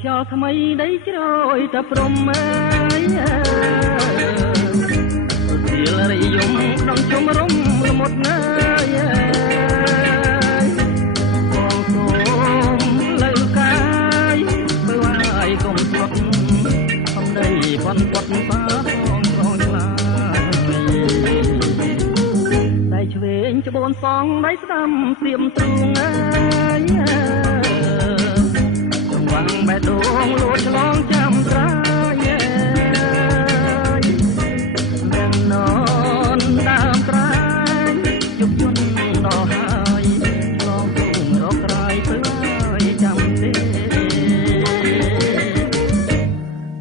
ខ្យល់ថ្មីដីជ្រោយតែព្រំអើយទីលរីយំក្នុងជុំរំល្មុតណាយបងសូមលើកាយបើឲ្យកុំស្លុតអំដីបន់ពត់បាបងស្រងខ្លាដៃឆ្វេងច្បូនសងដៃស្ដាំព្រៀមទ្រូងអើយវ៉ាំងបេះដូងលួចឆ្លងចាំត្រាយមានននដើមត្រាយជប់ជន់ដល់ហើយឆ្លងទូងរកក្រៃទៅហើយចាំទេ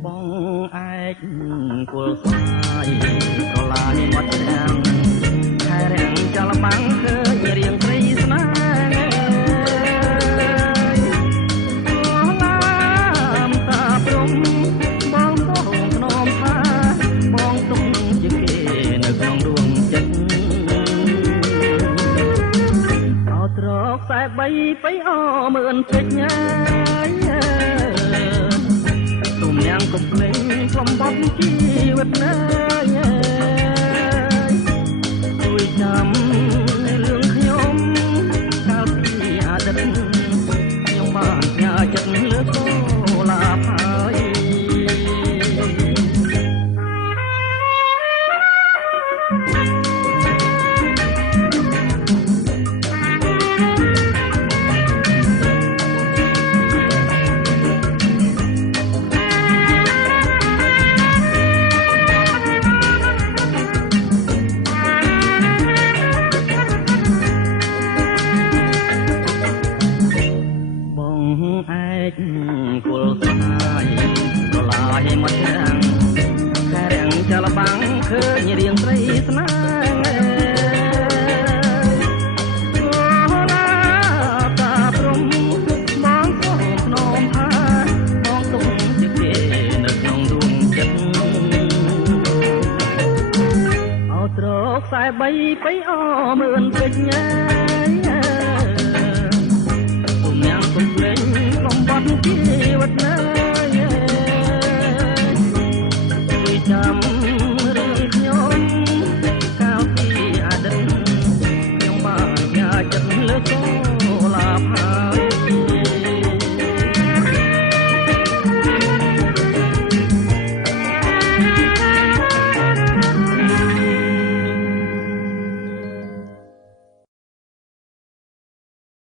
បងឯកគល់ស្វាយប្រឡាយមាត់រាំងខែរាំងចលបាំងឃើញរៀងព្រៃស្នេហ៍ខ្សែបីបៃអមឿនពេជ្រញ៉ាយទុំយ៉ាងកំភ្លេងក្លំបត់ជីវិតណាយជួយចាំរឿងខ្ញុំកាលពីអតីតខ្ញុំបានញ៉ាចិត្តលើកូឡាផហើយគល់ស្វាយប្រឡាយមាត់រាំងខែរាំងចលបាំងឃើញរៀងត្រីស្នេហ៍អូឡាតាព្រំបងសូមភ្នំផាបងទុំជាគេនៅក្នុងដួងចិត្តអោត្រកខ្សែបីបៃអមឿនពេជ្រញ៉ា